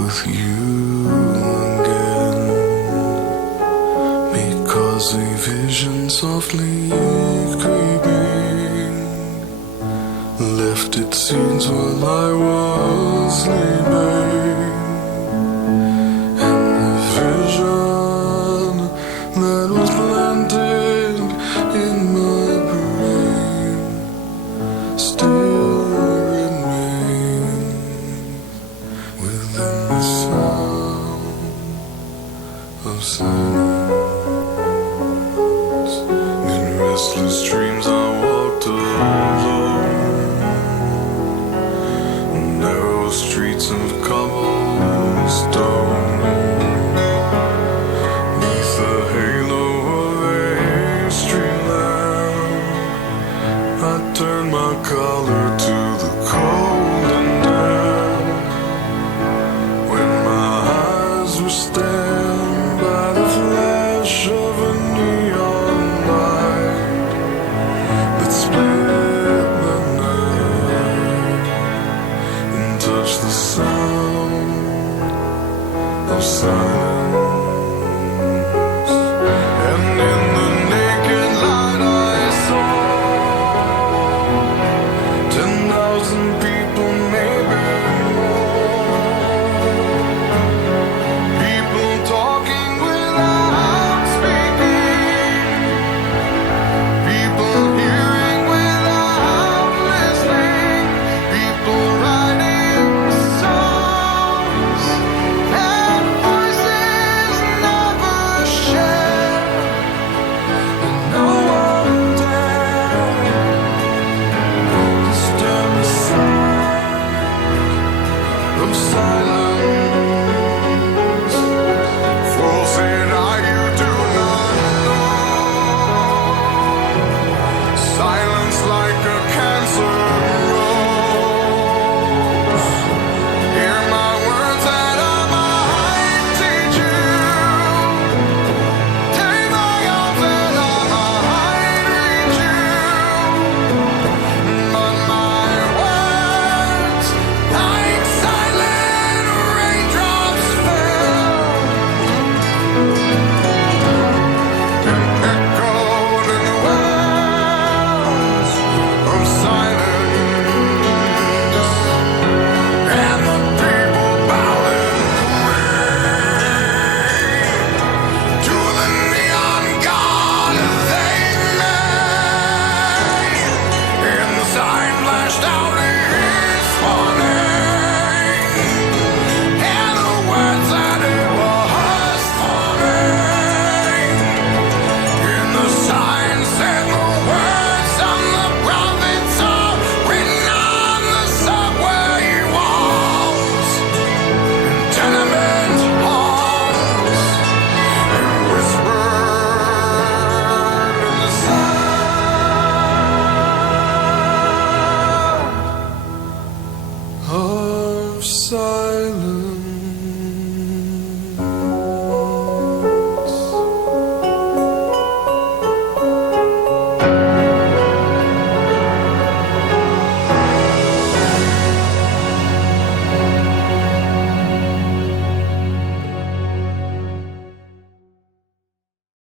with you again, because a vision softly creeping left its scenes while I was sleeping, and the vision that was planted in my brain still remains within the sound of silence. In restless dreams I walked alone, narrow streets of cobblestone, neath the halo of a street lamp. I turned my collar to the cold and damp, when my eyes were stabbed by the flash of a neon light that split the night and touched the sound of silence. And in the naked light I saw 10,000 people, maybe more. People talking without speaking, people hearing without listening, people writing songs and voices never shared, and no one dared disturb the sound of silence. Fools said I, you do not know. Silence like a cancer grows. Hear my words that I might teach you. Take my arms that I might reach you. But my words, like silent raindrops, fell and echoed in the wells of silence, and the people bowing to the neon god they made, and the sign flashed out his warning, and the words that it was forming, and the sign said the words of the prophets are written on the subway walls, in tenement halls, and whispered in the sound of silence.